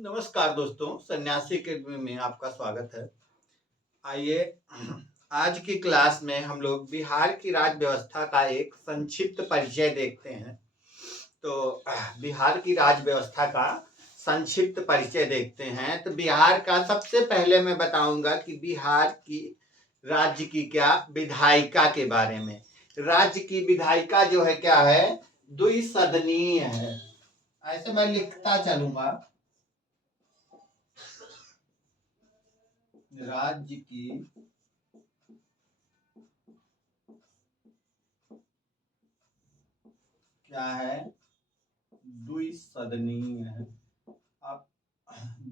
नमस्कार दोस्तों, सन्यासी अकेडमी में आपका स्वागत है। आइए आज की क्लास में हम लोग बिहार की राज्य व्यवस्था का एक संक्षिप्त परिचय देखते हैं। तो बिहार की राज्य व्यवस्था का संक्षिप्त परिचय देखते हैं। तो बिहार का सबसे पहले मैं बताऊंगा कि बिहार की राज्य की क्या विधायिका के बारे में। राज्य की विधायिका जो है क्या है, द्विसदनीय है। ऐसे मैं लिखता चलूंगा। राज्य की क्या है, द्विसदनीय है। अब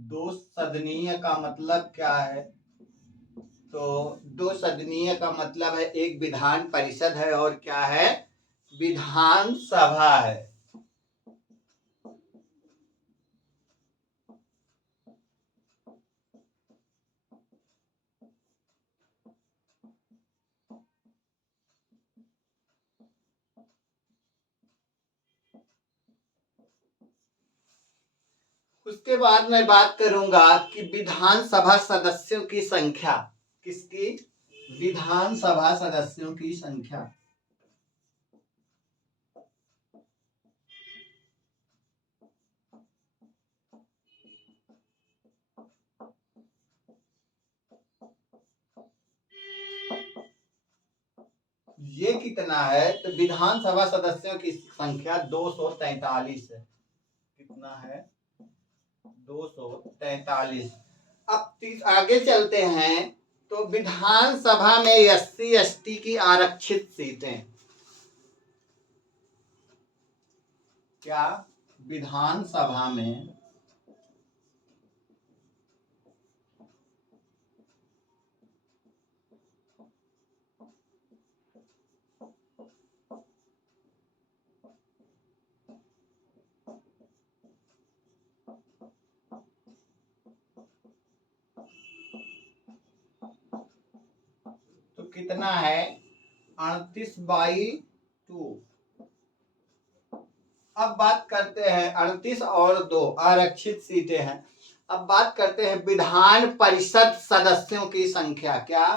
दो सदनीय का मतलब क्या है? तो दो सदनीय का मतलब है एक विधान परिषद है और क्या है, विधान सभा है। उसके बाद मैं बात करूंगा कि विधानसभा सदस्यों की संख्या। किसकी? विधानसभा सदस्यों की संख्या। ये कितना है? तो विधानसभा सदस्यों की संख्या 243 है। कितना है? 243। अब आगे चलते हैं। तो विधानसभा में एससी एसटी की आरक्षित सीटें। क्या विधानसभा में तो कितना है? 38/2। अब बात करते हैं 38 और 2 आरक्षित सीटें हैं। अब बात करते हैं विधान परिषद सदस्यों की संख्या। क्या?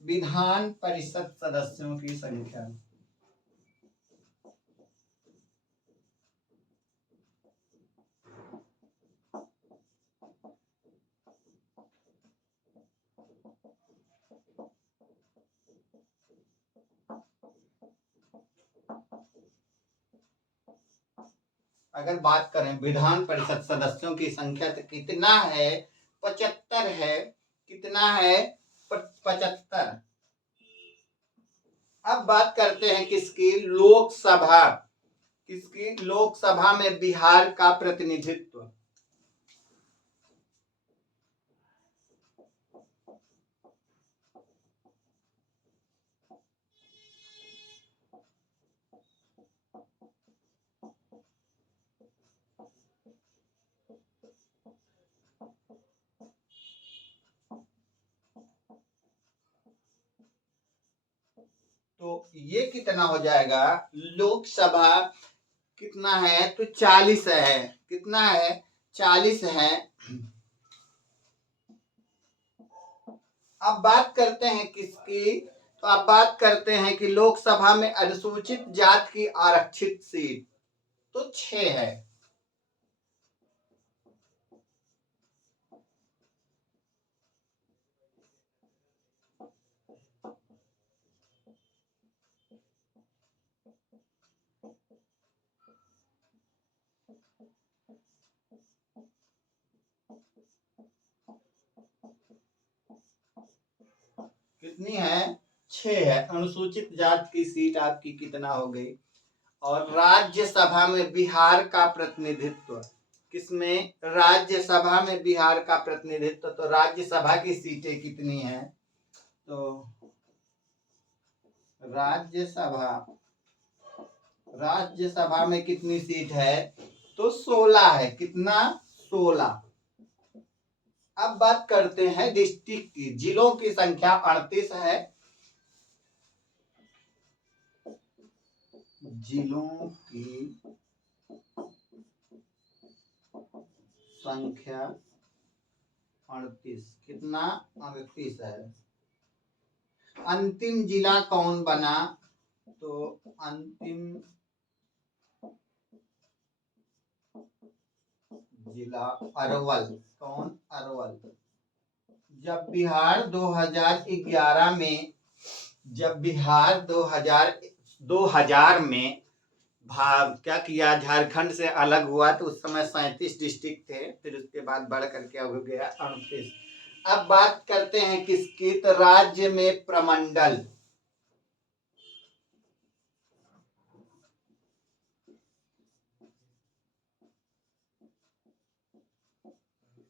विधान परिषद सदस्यों की संख्या। अगर बात करें विधान परिषद सदस्यों की संख्या तो कितना है? 75 है। कितना है? 75। अब बात करते हैं किसकी? लोकसभा। किसकी? लोकसभा में बिहार का प्रतिनिधित्व। तो ये कितना हो जाएगा? लोकसभा कितना है? तो 40 है। कितना है? 40 है। अब बात करते हैं किसकी? तो अब बात करते हैं कि लोकसभा में अनुसूचित जाति की आरक्षित सीट तो 6 है। कितनी है? 6 है। अनुसूचित जाति की सीट आपकी कितना हो गई? और राज्यसभा में बिहार का प्रतिनिधित्व। किसमें? राज्यसभा में बिहार का प्रतिनिधित्व। तो राज्यसभा की सीटें कितनी हैं? तो राज्यसभा राज्यसभा में कितनी सीट है? तो 16 है। कितना? 16। अब बात करते हैं डिस्ट्रिक्ट की। जिलों की संख्या 38 है। जिलों की संख्या 38। कितना? 38 है। अंतिम जिला कौन बना? तो अंतिम जिला अरवल। कौन? अरवल। जब बिहार 2011 में, जब बिहार 2000 में क्या किया, झारखंड से अलग हुआ, तो उस समय 37 डिस्ट्रिक्ट थे, फिर उसके बाद बढ़ करके हो गया 38। अब बात करते हैं किसकी? तो राज्य में प्रमंडल।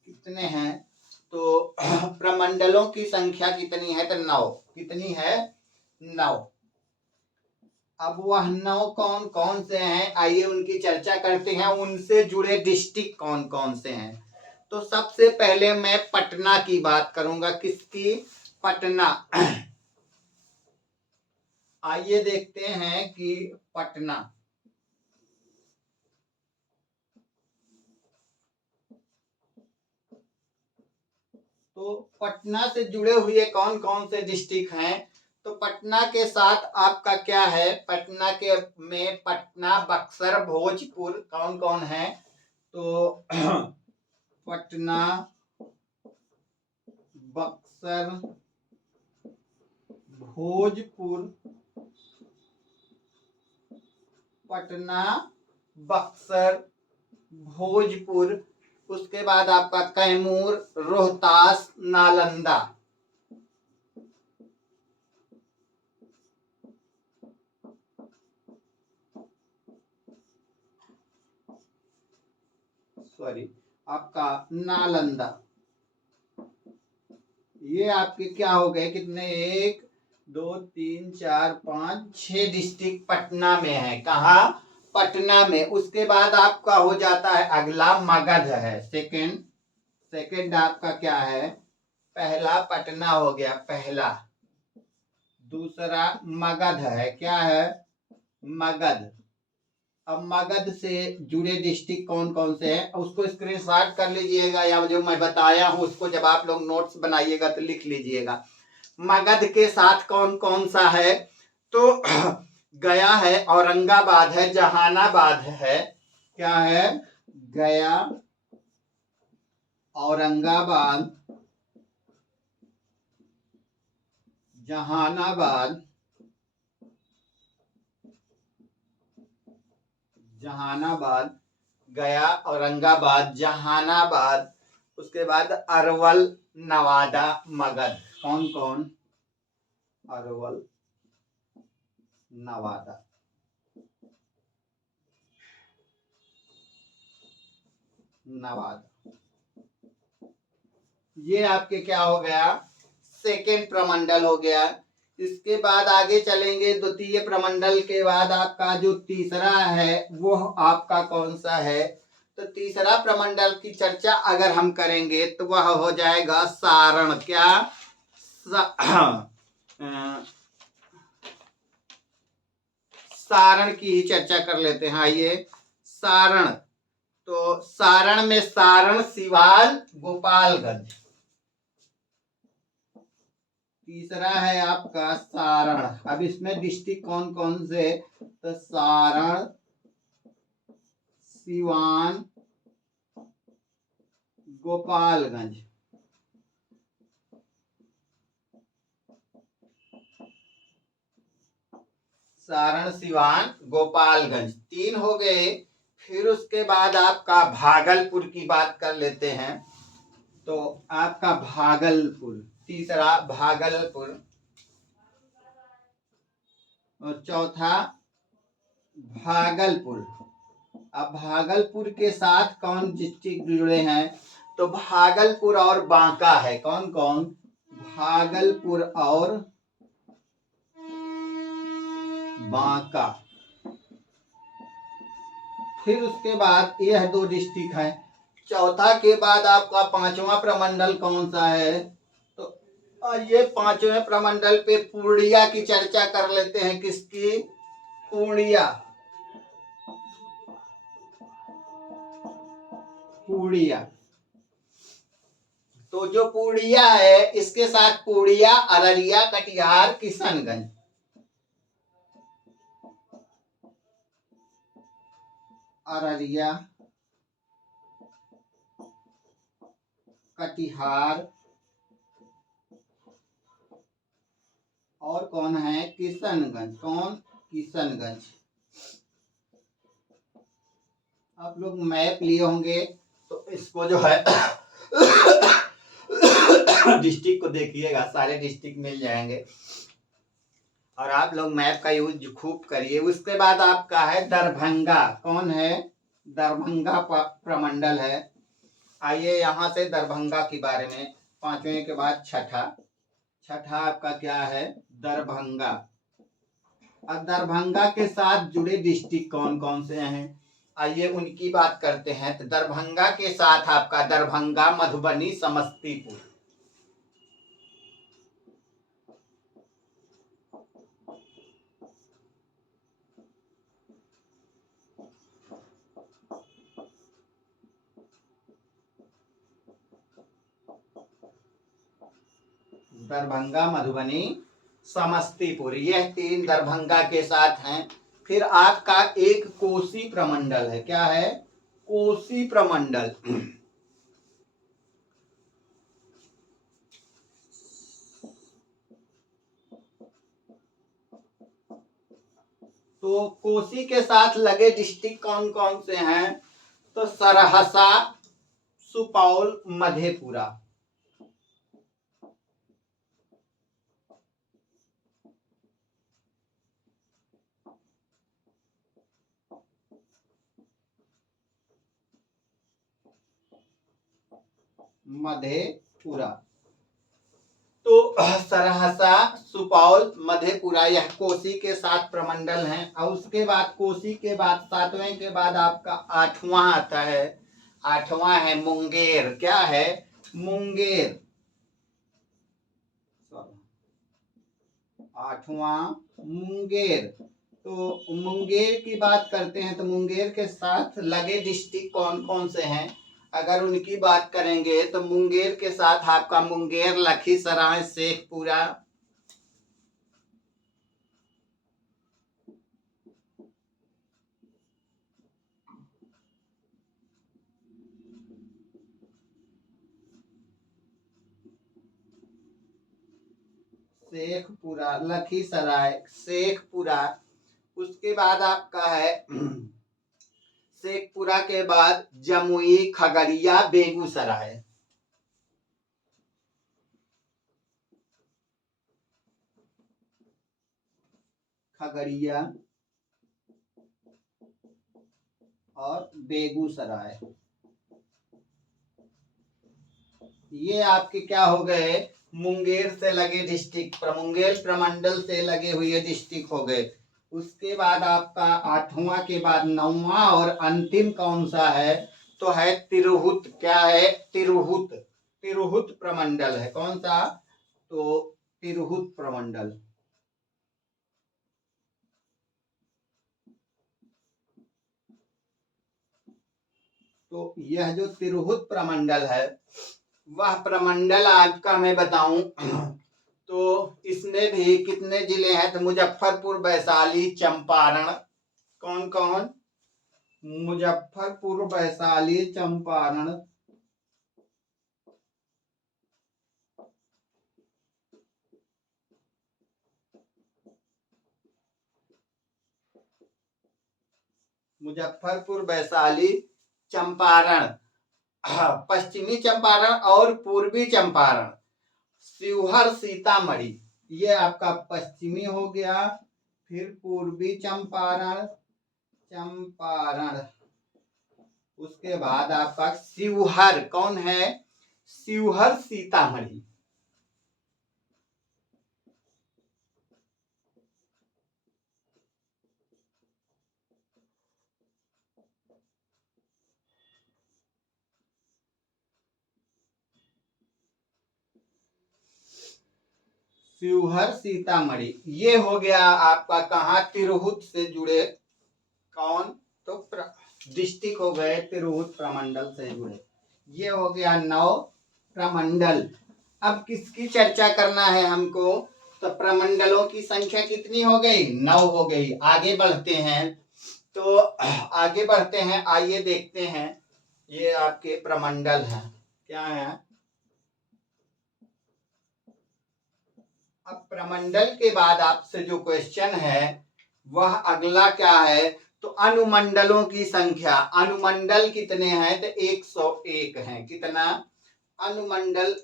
कितने हैं? तो प्रमंडलों की संख्या कितनी है? तो 9। कितनी है? 9। अब वह 9 कौन कौन से हैं, आइए उनकी चर्चा करते हैं। उनसे जुड़े डिस्ट्रिक्ट कौन कौन से हैं? तो सबसे पहले मैं पटना की बात करूंगा। किसकी? पटना। आइए देखते हैं कि पटना, तो पटना से जुड़े हुए कौन कौन से डिस्ट्रिक्ट हैं? तो पटना के साथ आपका क्या है? पटना के में पटना, बक्सर, भोजपुर कौन कौन है? तो पटना, बक्सर, भोजपुर, पटना, बक्सर, भोजपुर, उसके बाद आपका कैमूर, रोहतास, नालंदा। सॉरी, आपका नालंदा। ये आपके क्या हो गए? कितने? 1 2 3 4 5 6 डिस्ट्रिक्ट पटना में है। कहाँ? पटना में। उसके बाद आपका हो जाता है अगला मगध है। सेकंड आपका क्या है? पहला पटना हो गया, पहला। दूसरा मगध है। क्या है? मगध। अब मगध से जुड़े डिस्ट्रिक्ट कौन कौन से हैं? उसको स्क्रीनशॉट कर लीजिएगा, या जो मैं बताया हूं उसको जब आप लोग नोट्स बनाइएगा तो लिख लीजिएगा। मगध के साथ कौन कौन सा है? तो गया है, औरंगाबाद है, जहानाबाद है। क्या है? गया, औरंगाबाद, जहानाबाद, गया, औरंगाबाद, जहानाबाद, उसके बाद अरवल, नवादा, मगध। कौन कौन? अरवल, नवादा। ये आपके क्या हो गया? सेकेंड प्रमंडल हो गया। इसके बाद आगे चलेंगे। द्वितीय प्रमंडल के बाद आपका जो तीसरा है वो आपका कौन सा है? तो तीसरा प्रमंडल की चर्चा अगर हम करेंगे तो वह हो जाएगा सारण। क्या? सारण की ही चर्चा कर लेते हैं। आइए, सारण। तो सारण में सारण, सिवान, गोपालगंज। तीसरा है आपका सारण। अब इसमें डिस्ट्रिक्ट कौन कौन से? तो सारण, सिवान, गोपालगंज। सारण, सिवान, गोपालगंज 3 हो गए। फिर उसके बाद आपका भागलपुर की बात कर लेते हैं। तो आपका भागलपुर, तीसरा भागलपुर, और चौथा भागलपुर। अब भागलपुर के साथ कौन डिस्ट्रिक्ट जुड़े हैं? तो भागलपुर और बांका है। कौन कौन? भागलपुर और बांका। फिर उसके बाद यह 2 डिस्ट्रिक्ट है। चौथा के बाद आपका 5वां प्रमंडल कौन सा है? तो ये 5वें प्रमंडल पे पूर्णिया की चर्चा कर लेते हैं। किसकी? पूर्णिया। पूर्णिया तो जो पूर्णिया है इसके साथ पूर्णिया, अररिया, कटिहार, किशनगंज। अररिया, कटिहार और कौन है, किशनगंज। कौन, किशनगंज। आप लोग मैप लिए होंगे तो इसको जो है डिस्ट्रिक्ट को देखिएगा, सारे डिस्ट्रिक्ट मिल जाएंगे और आप लोग मैप का यूज खूब करिए। उसके बाद आपका है दरभंगा। कौन है, दरभंगा प्रमंडल है। आइए यहाँ से दरभंगा के बारे में, पांचवें के बाद छठा आपका क्या है, दरभंगा। अब दरभंगा के साथ जुड़े डिस्ट्रिक्ट कौन कौन से हैं, आइए उनकी बात करते हैं। तो दरभंगा के साथ आपका दरभंगा, मधुबनी, समस्तीपुर। दरभंगा, मधुबनी, समस्तीपुर, यह तीन दरभंगा के साथ हैं। फिर आपका एक कोसी प्रमंडल है। क्या है, कोसी प्रमंडल। तो कोसी के साथ लगे डिस्ट्रिक्ट कौन कौन से हैं, तो सरहसा, सुपौल, मधेपुरा। मधेपुरा। तो सरहसा, सुपौल, मधेपुरा यह कोसी के साथ प्रमंडल हैं। और उसके बाद कोसी के बाद सातवें के बाद आपका आठवां आता है। आठवां है मुंगेर। क्या है, मुंगेर। आठवां मुंगेर। तो मुंगेर की बात करते हैं तो मुंगेर के साथ लगे डिस्ट्रिक्ट कौन कौन से हैं, अगर उनकी बात करेंगे तो मुंगेर के साथ आपका मुंगेर, लखीसराय, शेखपुरा, शेखपुरा, लखीसराय, शेखपुरा। उसके बाद आपका है शेखपुरा के बाद जमुई, खगड़िया, बेगूसराय। खगड़िया और बेगूसराय, ये आपके क्या हो गए, मुंगेर से लगे डिस्ट्रिक्ट, मुंगेर प्रमंडल से लगे हुए डिस्ट्रिक्ट हो गए। उसके बाद आपका आठवां के बाद नौवां और अंतिम कौन सा है, तो है तिरहुत। क्या है, तिरहुत। तिरहुत प्रमंडल है। कौन सा, तो तिरहुत प्रमंडल। तो यह जो तिरहुत प्रमंडल है, वह प्रमंडल आपका मैं बताऊं तो इसमें भी कितने जिले हैं, तो मुजफ्फरपुर, वैशाली, चंपारण। कौन कौन, मुजफ्फरपुर, वैशाली, चंपारण। मुजफ्फरपुर, वैशाली, चंपारण, पश्चिमी चंपारण और पूर्वी चंपारण, शिवहर, सीतामढ़ी, ये आपका पश्चिमी हो गया। फिर पूर्वी चंपारण, उसके बाद आपका शिवहर। कौन है, शिवहर, सीतामढ़ी। शिवहर, सीतामढ़ी, ये हो गया आपका कहा, तिरहुत से जुड़े कौन, तो डिस्ट्रिक्ट हो गए तिरहुत प्रमंडल से जुड़े। ये हो गया 9 प्रमंडल। अब किसकी चर्चा करना है हमको? तो प्रमंडलों की संख्या कितनी हो गई? 9 हो गई। आगे बढ़ते हैं, तो आगे बढ़ते हैं, आइए देखते हैं। ये आपके प्रमंडल हैं, क्या है? अब प्रमंडल के बाद आपसे जो क्वेश्चन है वह अगला क्या है? तो अनुमंडलों की संख्या। अनुमंडल कितने हैं? तो 101 हैं। कितना? अनुमंडल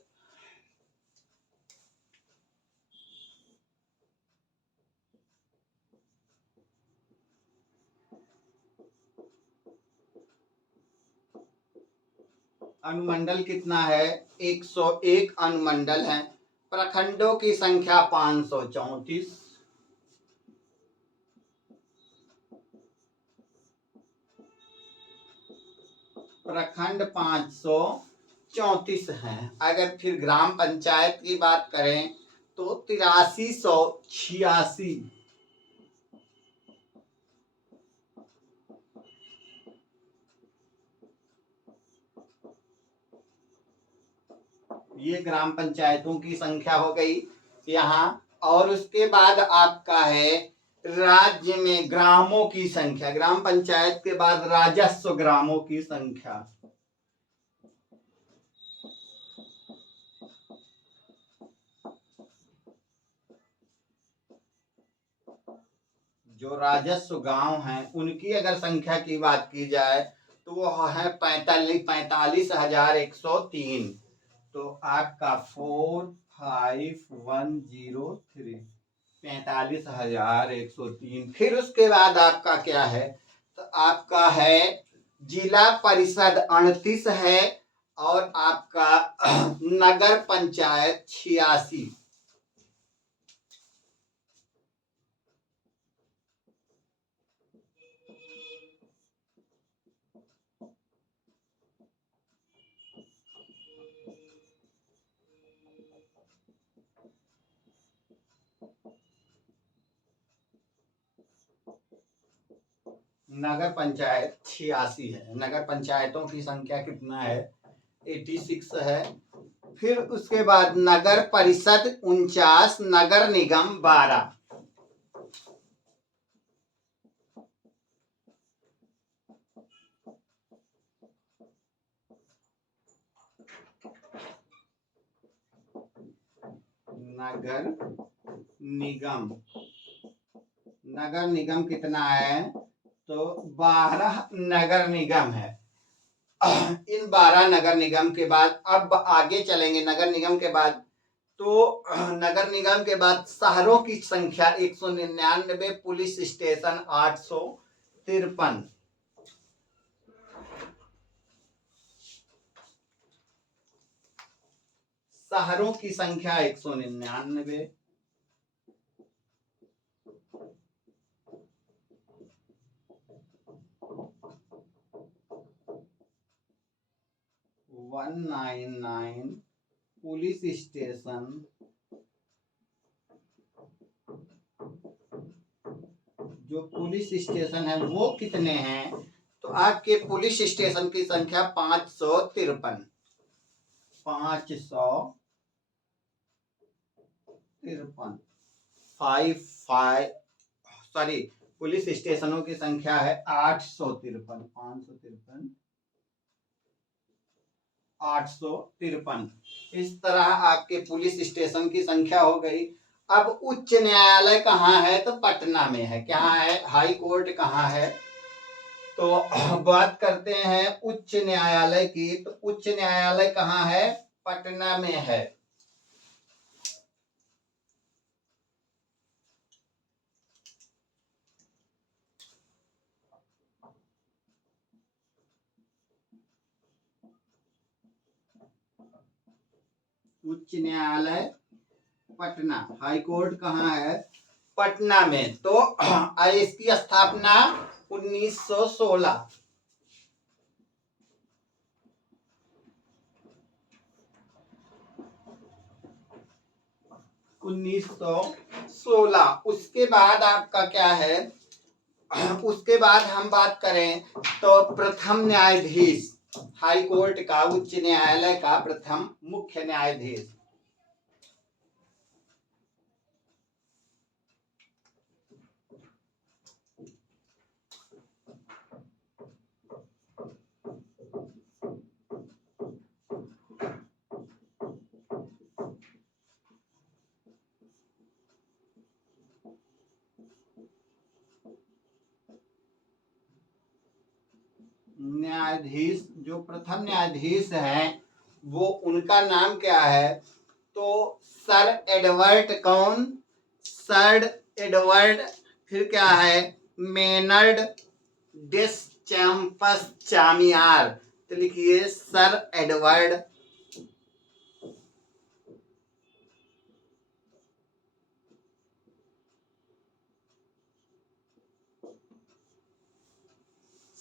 अनुमंडल कितना है? 101 अनुमंडल हैं। प्रखंडों की संख्या 534। प्रखंड 534 हैं। अगर फिर ग्राम पंचायत की बात करें तो 8386। ये ग्राम पंचायतों की संख्या हो गई यहाँ। और उसके बाद आपका है राज्य में ग्रामों की संख्या। ग्राम पंचायत के बाद राजस्व ग्रामों की संख्या। जो राजस्व गांव हैं उनकी अगर संख्या की बात की जाए तो वो है 45,103। तो आपका 45103, 45,103। फिर उसके बाद आपका क्या है? तो आपका है जिला परिषद 38 है और आपका नगर पंचायत 86। नगर पंचायत 86 है। नगर पंचायतों की संख्या कितना है? 86 है। फिर उसके बाद नगर परिषद 49, नगर निगम 12। नगर निगम, नगर निगम कितना है? तो 12 नगर निगम है। इन 12 नगर निगम के बाद अब आगे चलेंगे। नगर निगम के बाद तो नगर निगम के बाद शहरों की संख्या 199, पुलिस स्टेशन 853। शहरों की संख्या 199। वन 199 पुलिस स्टेशन, जो पुलिस स्टेशन है वो कितने हैं? तो आपके पुलिस स्टेशन की संख्या 553। 553। 5 पुलिस स्टेशनों की संख्या है 853। 553, 853। इस तरह आपके पुलिस स्टेशन की संख्या हो गई। अब उच्च न्यायालय कहाँ है? तो पटना में है। क्या है? हाई कोर्ट कहाँ है? तो बात करते हैं उच्च न्यायालय की। तो उच्च न्यायालय कहाँ है? पटना में है। उच्च न्यायालय पटना। हाई कोर्ट कहाँ है? पटना में। तो इसकी स्थापना 1916। 1916। उसके बाद आपका क्या है? उसके बाद हम बात करें तो प्रथम न्यायाधीश। हाई कोर्ट का, उच्च न्यायालय का प्रथम मुख्य न्यायाधीश। न्यायाधीश जो प्रथम न्यायाधीश हैं वो उनका नाम क्या है? तो सर एडवर्ड कौन? सर एडवर्ड, फिर क्या है? Maynard Deschamps Chamier. तो लिखिए sir Edward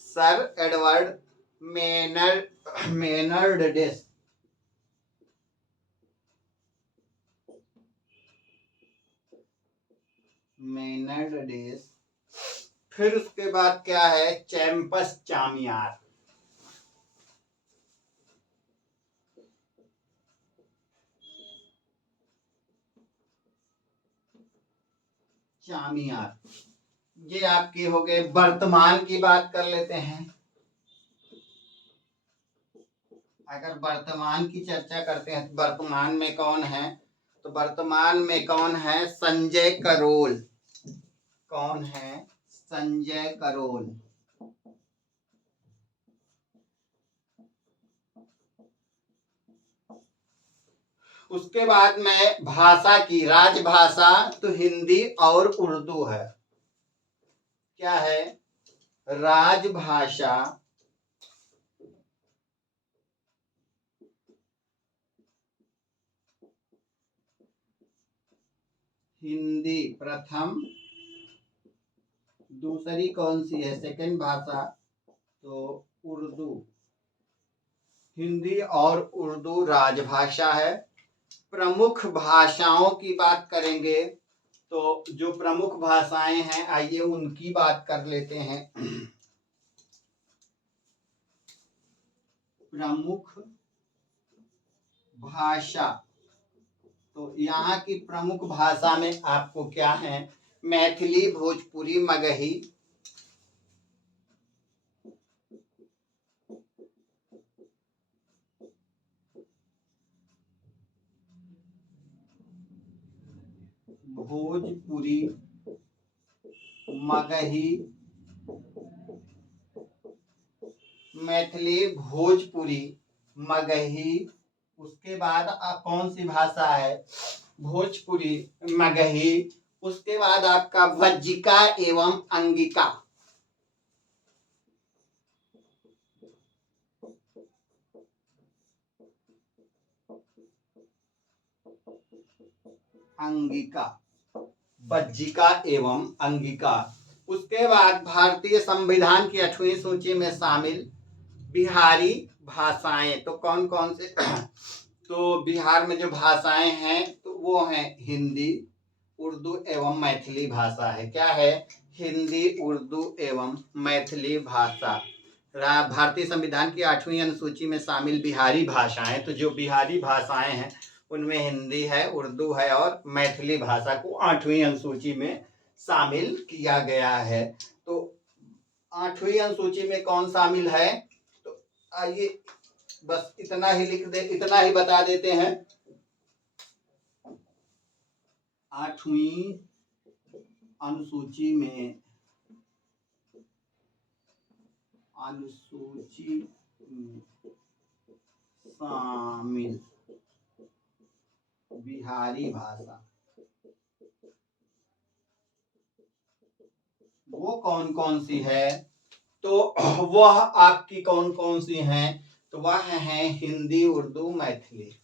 sir Edward Maynard Des फिर उसके बाद क्या है? चैम्पस चामियार। ये आपके हो गए। वर्तमान की बात कर लेते हैं। अगर वर्तमान की चर्चा करते हैं तो वर्तमान में कौन है? तो वर्तमान में कौन है? संजय करोल। कौन है? संजय करोल। उसके बाद में भाषा की, राजभाषा तो हिंदी और उर्दू है। क्या है? राजभाषा हिंदी प्रथम, दूसरी कौन सी है? सेकंड भाषा तो उर्दू। हिंदी और उर्दू राजभाषा है। प्रमुख भाषाओं की बात करेंगे तो जो प्रमुख भाषाएं हैं आइए उनकी बात कर लेते हैं। प्रमुख भाषा तो यहाँ की प्रमुख भाषा में आपको क्या है? मैथिली, भोजपुरी, मगही, भोजपुरी, मगही, मैथिली, भोजपुरी, मगही। उसके बाद कौन सी भाषा है? भोजपुरी, मगही। उसके बाद आपका वज्जिका एवं अंगिका। अंगिका, वज्जिका एवं अंगिका। उसके बाद भारतीय संविधान की 8वीं सूची में शामिल बिहारी भाषाएं तो कौन कौन से? तो बिहार में जो भाषाएं हैं तो वो हैं हिंदी, उर्दू एवं मैथिली भाषा है। क्या है? हिंदी, उर्दू एवं मैथिली भाषा। भारतीय संविधान की 8वीं अनुसूची में शामिल बिहारी भाषाएं, तो जो बिहारी भाषाएं हैं उनमें हिंदी है, उर्दू है और मैथिली भाषा को 8वीं अनुसूची में शामिल किया गया है। तो 8वीं अनुसूची में कौन शामिल है? तो आइए बस इतना ही लिख दे, इतना ही बता देते हैं। 8वीं अनुसूची में शामिल बिहारी भाषा वो कौन कौन सी है? तो वह आपकी कौन कौन सी हैं? तो वह है हिंदी, उर्दू, मैथिली।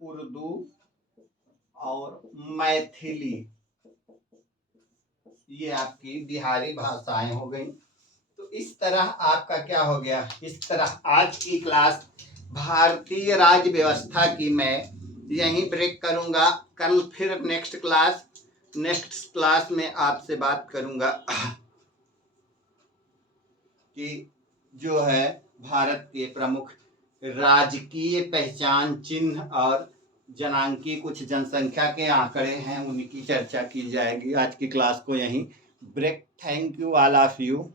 उर्दू और मैथिली ये आपकी बिहारी भाषाएं हो गई। तो इस तरह आपका क्या हो गया? इस तरह आज की क्लास भारतीय राज्य व्यवस्था की मैं यहीं ब्रेक करूंगा। कल फिर नेक्स्ट क्लास नेक्स्ट क्लास में आपसे बात करूंगा कि जो है भारत के प्रमुख राजकीय पहचान चिन्ह और जनांकी कुछ जनसंख्या के आंकड़े हैं, उनकी चर्चा की जाएगी। आज की क्लास को यहीं break. Thank you all of you.